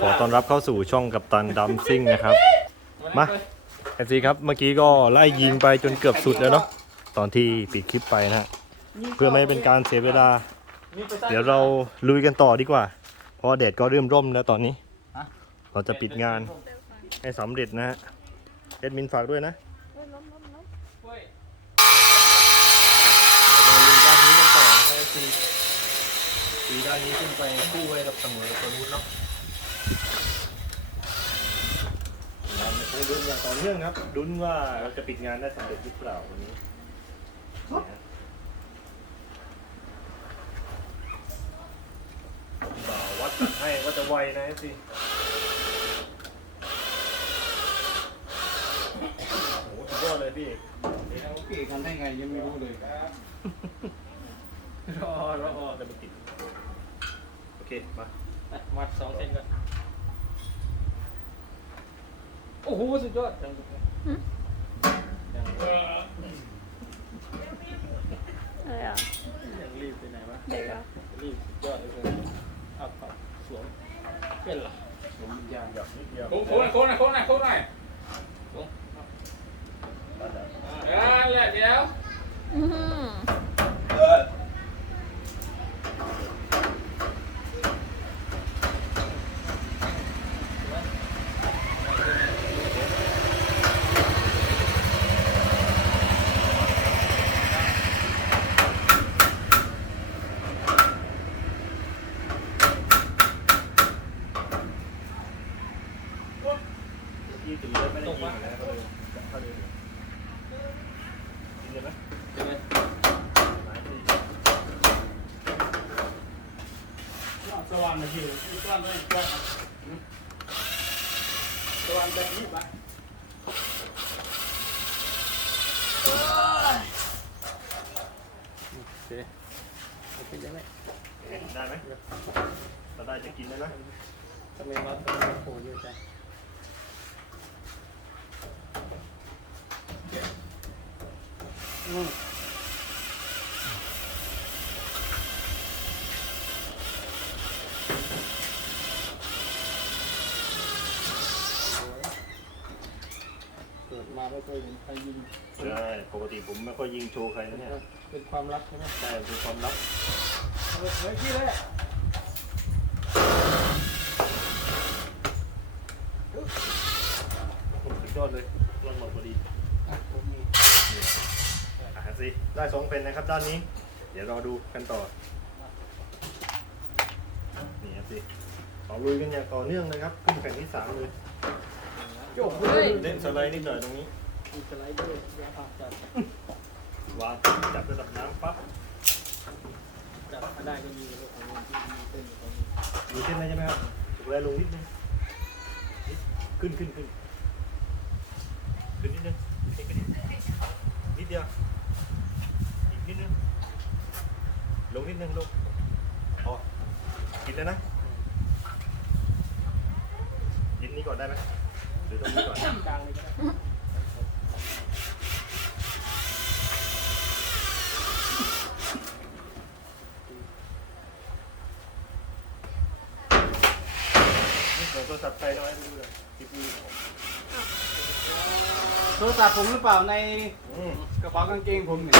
ขอต้อนรับเข้าสู่ช่องกับตันดัมซิ่งนะครับ มาเอฟซีครับเมื่อกี้ก็ไล่ยิงไปจนเกือบสุดแล้วเนาะตอนที่ปิดคลิปไปนะฮะเพื่อไม่ให้เป็นการเสียเวลา เดี๋ยวเราลุยกันต่อดีกว่า เพราะว่าแดดก็เริ่มร่มแล้วตอนนี้ เราจะปิดงานให้สำเร็จนะฮะเอ็ดมินฝากด้วยนะเดี๋ยวเราลุยด้านนี้กันต่อนะครับเอฟซีตีด้านนี้ขึ้นไปคู่ไว้กับเสมอกับตัวนู้นเนาะ เราคงลุ้นอย่างต่อเนื่องนะครับลุ้นว่าเราจะปิดงานได้สำเร็จหรือเปล่าวันนี้นี่ฮะบ่าววัดตัดให้ว่าจะไวนะเอฟซีโอ้โหสุดยอดเลยพี่เอกพี่ทำได้ไงยังไม่รู้เลยรอรอรอจะไม่ติดโอเค มา วัดสองเซนก่อน โอ้โหสุดยอดจังอะไรอะยังรีบไปไหนวะเด็กอะรีบสุดยอดเลยเอาเอาสวมเป็นเหรอผมยางหยอกนิดเดียวโค้งโค้งหน่อยโค้งหน่อยโค้งหน่อยโค้งหน่อยตัดแล้วนั่นแหละเดี๋ยว อือหือ ยี่ตีแล้วไม่ได้ยิงนะก็เลยเขาเลยยิงเลยไหม เป็นไง หมายตี สว่านมาอยู่สว่านเลยสว่าน สว่านแบบนี้ปะโอเคโอเคได้ไหมได้ไหมถ้าได้จะกินได้ไหม ทำไมน็อตทำไมโผล่เยอะจังอืมเกิดมาไม่เคยเห็นใครยิงใช่ปกติผมไม่ค่อยยิงโชว์ใครนะเนี่ยเป็นความลับใช่ไหมใช่เป็นความลับเฮ้ยพี่เลยผมสุดยอดเลยรอดหมดพอดีอะผมมีอะสิได้สองเป็นนะครับด้านนี้ เดี๋ยวรอดูกันต่อนี่ครับสิเราลุยกันอย่างต่อเนื่องเลยครับขึ้นแข่งที่สามเลย โยกเลยเล่นสไลด์นิดหน่อยตรงนี้มีสไลเดอร์ยาผักจัดวางจับระดับน้ำปั๊บจัดมาได้ก็มีเลยของที่มีเต้นอยู่ตรงนี้มีเส้นอะไรใช่ไหมครับถูกแรงลงนิดนึงขึ้นขึ้นขึ้นขึ้นนิดนึงขึ้นนิดนิดเดียวอีกนิดนึงลงนิดนึงลงอ๋อกินแล้วนะกินนี้ก่อนได้ไหม หรือตรงนี้ก่อนกลางเลยก็ได้เดี๋ยวโทรศัพท์ไปน้อยดูเลยทีวีโทรศัพท์ผมหรือเปล่าในอืมกระเป๋ากางเกงผมเนี่ย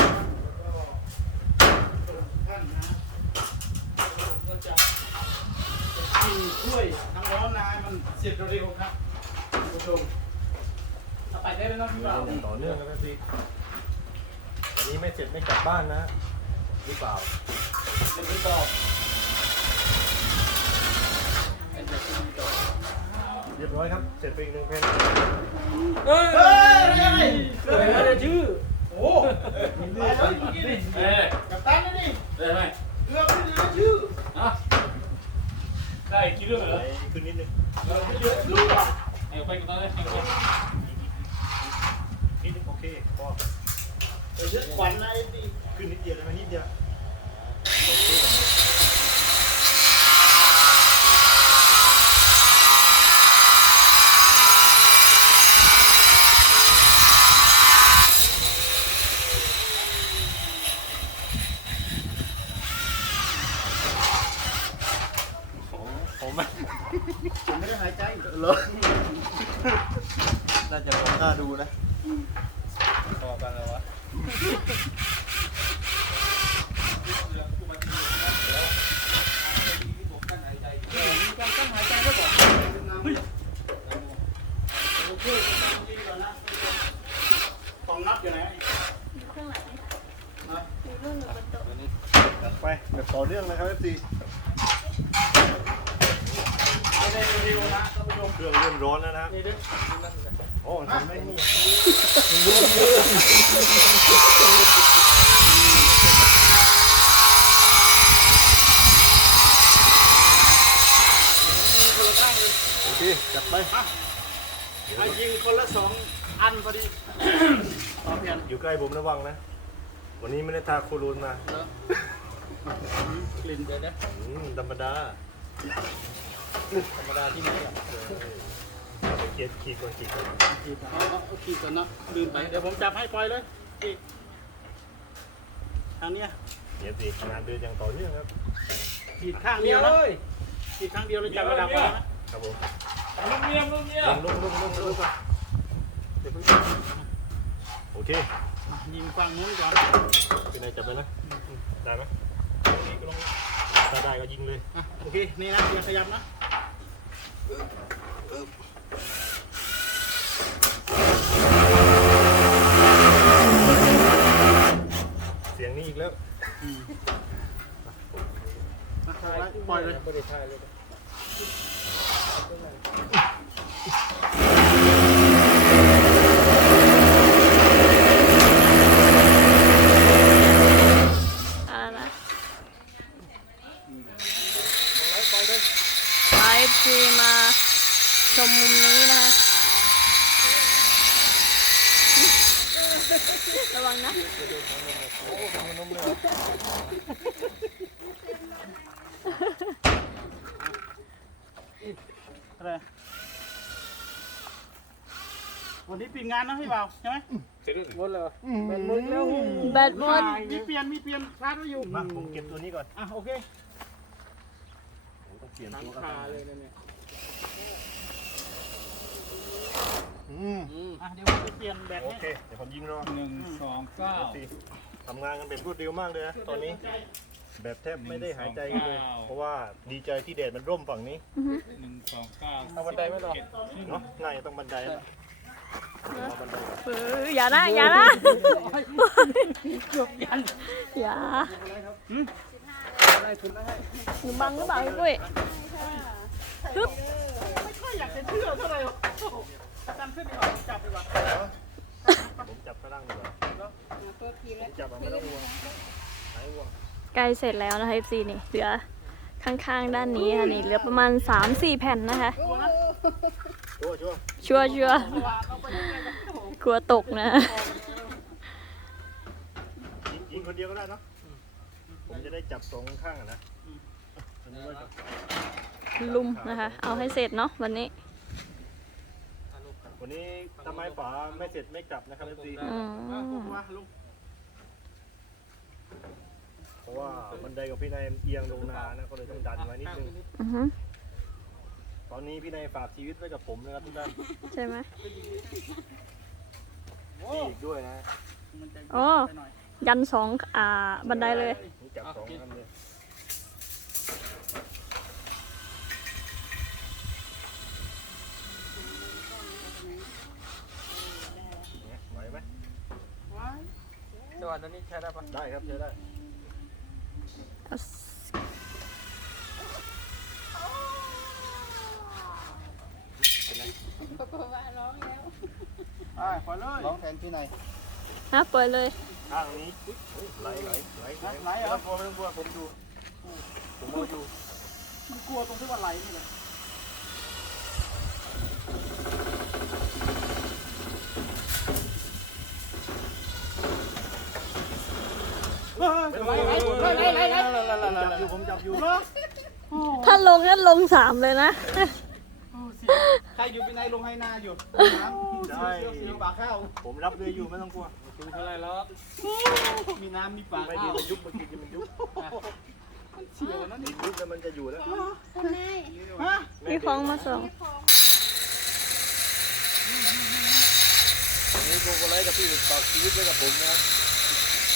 ท่านนะก็จะกินถ้วยน้ำร้อนนะให้มันเสร็จเร็วๆครับ ชมถ้าไปได้แล้วนะพี่บ่าวเล่นต่อเนื่องนะครับพี่วันนี้ไม่เสร็จไม่กลับบ้านนะหรือเปล่าเดี๋ยวไปต่อไอ้เด็กที่มีต่อเรียบร้อยครับ เสร็จไปอีกหนึ่งเพลงเฮ้ยเฮ้ยเฮ้ยอะไรชื่อโอ้ไปแล้วเมื่อกี้นี่เอ๊ะกับตันนะนี่ได้ไหมเกือบไม่ได้ชื่ออะได้กี่เรื่องเหรไหลอขึ้นนิดนึงเราไม่เยอะรู้อะเอาไปกันตอน นี้เอาไปนิดนึงโอเคพอเยอะขวัญนะไอ้ นะพอกันแล้ววะของนับอยู่ไหนเครื่องไหนนะมีเรื่องหนึ่บนโต๊ะไปแบบต่อเรื่องนะครับเอฟซีไม่ได้เร็วนะท่านผู้ชมเครื่องเริ่มร้อนแล้วนะ โอ้ทำไม่นี่ยิงคนละข้างเลยโอเคจัดไปให้ยิงคนละสองอันพอดีพอเพียนอยู่ใกล้ผมระวังนะ วันนี้ไม่ได้ทาโคโรนมากลิ่นเดี๋ยวนะอืมธรรมดา ธรรมดาที่ไหนอะ เขียดขีดก่อนขีดก่อนขีดเอาเอาเอาขีดก่อนเนาะลืมไปเดี๋ยวผมจับให้ปล่อยเลยขีดทางเนี้ยเดี๋ยวสิงานเดินอย่างต่อเนื่องครับขีดข้างเดียวนะขีดข้างเดียวเลยจับระดับไว้นะครับผมลุงเมียมลุงเมียลมงลงลงลงลงก่อนเดี๋ยวเพิ่งโอเคยิงฝั่งนู้นก่อนเป็นไงจับไปนะได้ไหมถ้าได้ก็ยิงเลยโอเคนี่นะอย่าขยับนะ เสียงนี้อีกแล้ว อะ ปล่อยเลย ไม่ได้ถ่ายเลย อะไรนะไอพีมาชมมุมนี้นะคะ ระวังนะอะไรวันนี้ปิดงานนะพี่บ่าวใช่ไหมเสร็จแล้วหมดเลยเป็นมึงแล้วแบตหมดมีเปลี่ยนมีเปลี่ยนชาร์จไว้อยู่มาผมเก็บตัวนี้ก่อนอะโอเคผมต้องเปลี่ยนทั้งตัวกันขาเลยนะเนี่ย อืมอะเดี๋ยวผมไปเปลี่ยนแบตโอให้เค เดี๋ยวผมยิงรอหนึ่งสองเก้าสิทำงานกันแบบรวดเร็วมากเลยนะตอนนี้ แบบแทบไม่ได้หายใจกันเลย เพราะว่าดีใจที่แดดมันร่มฝั่งนี้ หนึ่งสองเก้าเอาบันไดไม่หรอเนาะง่ายต้องบันไดนะเอาบันไดก่อนเอออย่านะอย่านะเกือบยันอย่าอะไรคุณได้ให้หนูบังหรือเปล่าพี่ปุ้ยฮึบไม่ค่อยอยากจะเชื่อเท่าไหร่ หรอกกันขึ้นดีกว่าจับดีกว่าผมจับข้างล่างดีกว่าผมจับเอาไม่ต้องห่วงหายห่วงใกล้เสร็จแล้วนะคะ FC นี่เหลือข้างๆด้านนี้ค่ะนี่เหลือประมาณ 3-4 แผ่นนะคะ ชัวร์ชัวร์ชัวร์ชัวร์กลัวตกนะ ยิงยิงคนเดียวก็ได้เนาะผมจะได้จับสองข้างอะนะอันนี้ไว้ก่อนลุมนะคะ เอาให้เสร็จเนาะวันนี้ วันนี้ทำไมฝาไม่เสร็จไม่กลับนะครับเอฟซีอือะผมมว่าลุงเพราะว่าบันไดของพี่นายเอียงลงนานะก็เลยต้องดันไว้นิดนึงอือฮึตอนนี้พี่นายฝากชีวิตไว้กับผมนะครับทุกท่านใช่ไหมพี่อีกด้วยนะมันจะโอ้ไปหน่อยยันสองอ่าบันไดเลยนี่จับสองอันเลยเนี่ยไหวไหม ว้าย จังหวะนี้ใช้ได้ปะได้ครับใช้ได้เอาสอ่าปล่อยเลยร้องแทนที่ไหนฮะเปิดเลยข้างนี้อุ๊ยเฮ้ยไหลไหลไหลไหลเหรอไม่ต้องกลัวไม่ต้องกลัวผมดูผมเอาอยู่มันกลัวตรงที่ว่าไหลนี่แหละ อยู่ผมจับอยู่ถ้าลงนั่นลงสามเลยนะ ใครอยู่เป็นนายลงให้นาอยู่น้ำได้เสียวเสียวปากข้าวผมรับเรืออยู่ไม่ต้องกลัวดูเท่าไรแล้วมีน้ำมีปากไม่ข้าดีวมันยุบมื่อกี้ที่มันยุบมันเสียวนะนี่ปุ๊บแล้วมันจะอยู่แล้วคุณนายฮะพี่ของมาส่งพี่ของนี่โกโกไลท์กับพี่ฝากชีวิตไว้กับผมนะครับ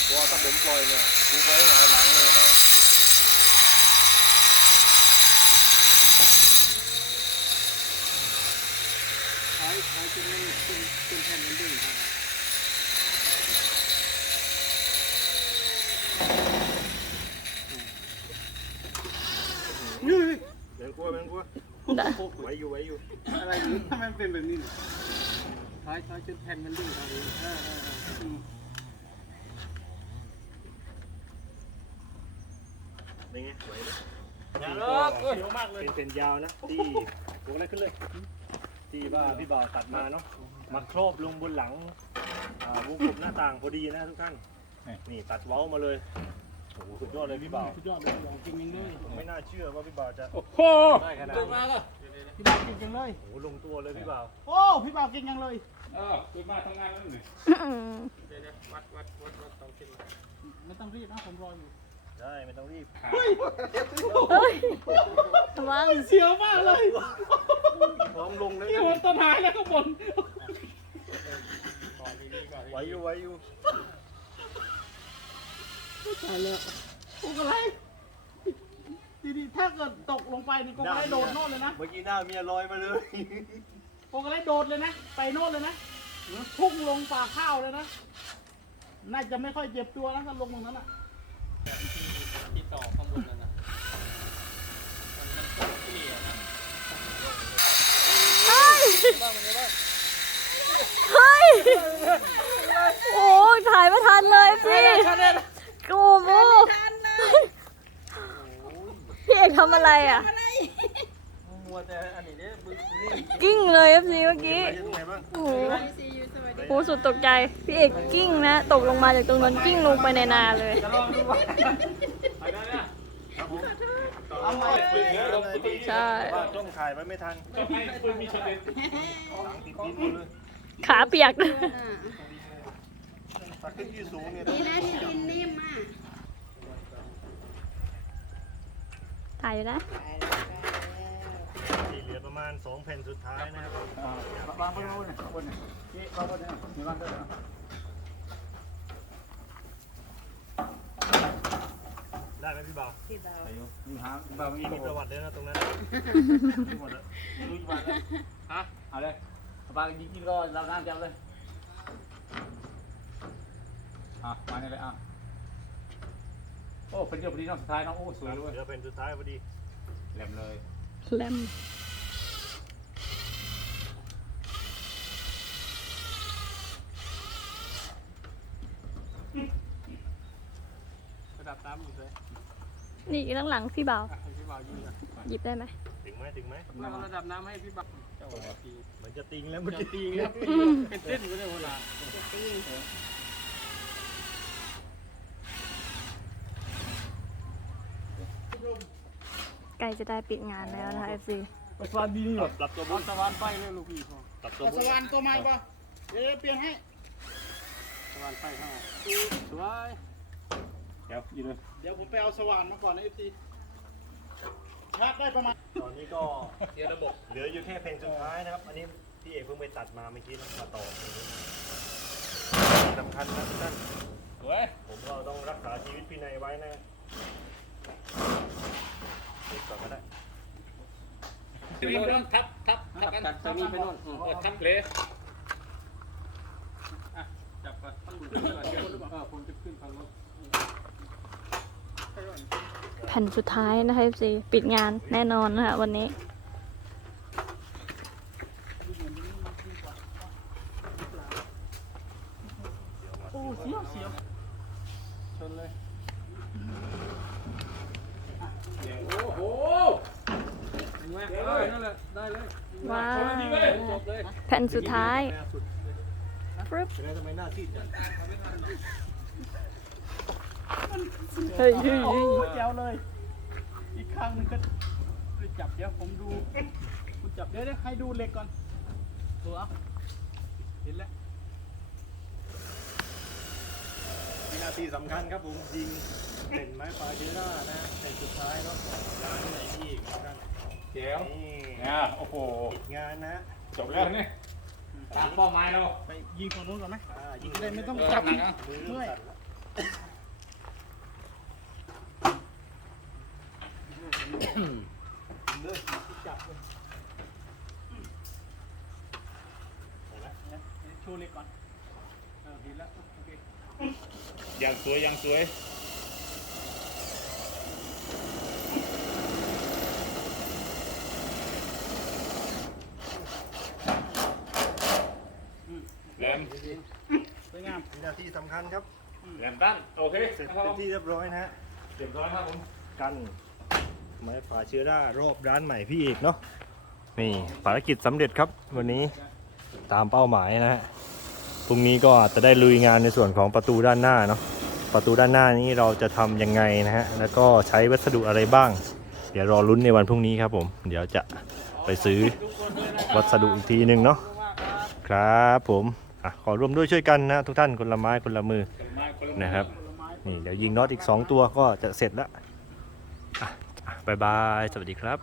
เพราะว่าถ้าผมปล่อยเนี่ยกูไว้หายหลังเลยนะใช้ใช้จนมันเป็นเป็นแผ่นมันดึงครับแมงกลัวแมงกลัวได้ไว้อยู่ไว้อยู่ อะไรนี่ทำไมมันเป็นแบบนี้เนี่ยใช้ใช้จนแผ่นมันดึงครับ เออเออเอออืมเป็นไงไหวไหมอย่าเลิกเสียวมากเลยเป็นเส้นยาวนะที่โกโกไลท์ขึ้นเลย ที่ว่าพี่บ่าวตัดมาเนาะมาครอบลงบนหลังอ่าวงกลมหน้าต่างพอดีนะทุกท่านนี่ตัดเว้ามาเลยโอ้โหสุดยอดเลยพี่บ่าวสุดยอดเลยของจริงจริงเลยผมไม่น่าเชื่อว่าพี่บ่าวจะโอ้โหได้ขนาดเกิดมานี้ก็พี่บ่าวเก่งจังเลยโอ้โหลงตัวเลยพี่บ่าวโอ้พี่บ่าวเก่งจังเลยเออคุณมาทำงานแล้วหนึ่งอืมวัดวัดวัดวัดต้องขึ้นไม่ต้องรีบนะผมรออยู่ ได้ไม่ต้องรีบเฮ้ยระวังเสียวมากเลยพร้อมลงเลยนี่มันต้นหายแล้วข้างบนไว้อยู่ไว้อยู่ตายแล้วพวกอะไรดีๆถ้าเกิดตกลงไปนี่ก็ไม่ได้โดดโน่นเลยนะเมื่อกี้หน้าเมียลอยมาเลยพวกอะไรโดดเลยนะ ไปโน่นเลยนะพุ่งลงป่าข้าวเลยนะ น่าจะไม่ค่อยเจ็บตัวนะถ้าลงตรงนั้นอะ ที่ต่อข้างบนนั่นนะมันมันก็เกลี่ยนะ เฮ้ย โอ้ยถ่ายไม่ทันเลยพี่โอ้โหทันเลยพี่เอกทำอะไรอะอะไรมัวแต่อันนี้เนี่ยบึ้งนี่กิ้งเลยเอฟซีเมื่อกี้ไปอยู่ตรงไหนบ้างโอ้โหซียูสวัสดีโหสุดตกใจ พี่เอกกิ้งนะ ตกลงมาจากตรงนั้นกิ้งลงไปในนาเลย จะลองดูว่า ใช่ว่าต้องถ่ายไว้ไม่ทันต้องให้ปืนมีชนเด็ดหลังติดดินหมดเลยขาเปียกเลยอ่าตักขึ้นที่สูงเนี่ยนี่นะที่ดินนิ่มอะถ่ายอยู่นะเหลือประมาณสองแผ่นสุดท้ายนะครับวางบนโน้นนะบนนะนี่วางบนนะมีวางด้วยนะ ได้ไหมพี่บ่าวมีหางบางมีมีมีปประระวัวัติติเลยนะตรงนั้นมีหมดแล้วรู้จักบ้างฮะเอาเลยบางจริงๆก็เราน้ำจับเลยอะมาเนี่ยเลยอะโอ้เป็นเดียวพอดีน้องสุดท้ายน้องโอ้สวยด้วยเหลือแผ่นสุดท้ายพอดีแหลมเลยแลม ระดับน้ำอยู่เลย นี่ข้างหลังพี่เบาให้พี่บ่าวยืนหยิบได้ไหมถึงไหมถึงไหมเราระดับน้ำให้พี่บ่าวเจ้าตีมันจะติงแล้วเมื่อจะกี้ตีครับเป็นเต้นอยู่เลยเวลาใกล้จะได้ปิดงานแล้วนะคะ FC ไปสวานดีนี่หรอปรับตัวบเอานสวานไปเลยลูกพี่พ่อปรับตัวเอาบสนวานตัวใหม่ป่ะเดี๋ยวเปลี่ยนให้สวานไปข้างสวย เดี๋ยวยืนเลยเดี๋ยวผมไปเอาสว่านมาก่อนนะเอฟซีชาร์จได้ประมาณ ตอนนี้ก็เสียระบบเหลืออยู่แค่แผ่นสุดท้ายนะครับ อันนี้พี่เอกเพิ่งไปตัดมาเมื่อกี้แล้วมาต่อตรงนี้สำคัญนะทุกท่านสวยผมก็ต้องรักษาชีวิตพี่นายไว้นะเด็กก่อนก็ได้ ทีนี้ต้องทับทับทับกันตัดจากนี้ไปโน่นเออทับเลยจับก่อนต้องดูก่อนเดี๋ยวเออผมจะขึ้นทางรถ แผ่นสุดท้ายนะคะ FC ปิดงานแน่นอนนะคะวันนี้ โอ้เสียวเสียวชนเลยโอ้โหนไหมเออนั่นแหละได้เลยว้าวแผ่นสุดท้ายสุดปึ๊บเฮ้ย ยโอ้เฮ้ยเจ๋วเลย อีกข้างหนึงก็ไปจับเดี๋ยวผมดูคุณจับเดี๋ยวเดี๋ยวให้ดูเหล็กก่อนตัวเอาเห็นแล้วนาทีสำคัญครับผมยิงเป็นไม้ปลาเจล่านะแต่สุดท้ายก็ร้านไหนที่อีกนะครับเจ๋วนี่เนี่ยโอ้โห ปิดงานนะจบแล้วนี่ตามเป้าหมายเรา ไปยิงตรงนู้นก่อนไหมอ่ายิงจะได้ไม่ต้องเจับมือเริ่มสั่นแล้วเลิกจับเลย ชูเล็กก่อนเออดีแล้วโอเคอย่างสวยอย่างสวยแหลมสวยงามวินาทีสำคัญครับ แหลมตั้นโอเคเสร็จเป็นที่เรียบร้อยนะฮะเรียบร้อยครับผม กัน ไม้ป่าเชื้อรารอบร้านใหม่พี่เอกเนาะนี่ภารกิจสำเร็จครับวันนี้ตามเป้าหมายนะฮะพรุ่งนี้ก็จะได้ลุยงานในส่วนของประตูด้านหน้าเนาะประตูด้านหน้านี้เราจะทำยังไงนะฮะแล้วก็ใช้วัสดุอะไรบ้าง เดี๋ยวรอลุ้นในวันพรุ่งนี้ครับผม เดี๋ยวจะไปซื้อวัสดุอีกทีหนึ่งเนาะครับผมอขอร่วมด้วยช่วยกันนะทุกท่านคนละไม้คนละมือนะครับนี่เดี๋ยวยิงน็อตอีก 2 ตัวก็จะเสร็จแล้วอะอะ บายบาย สวัสดีครับ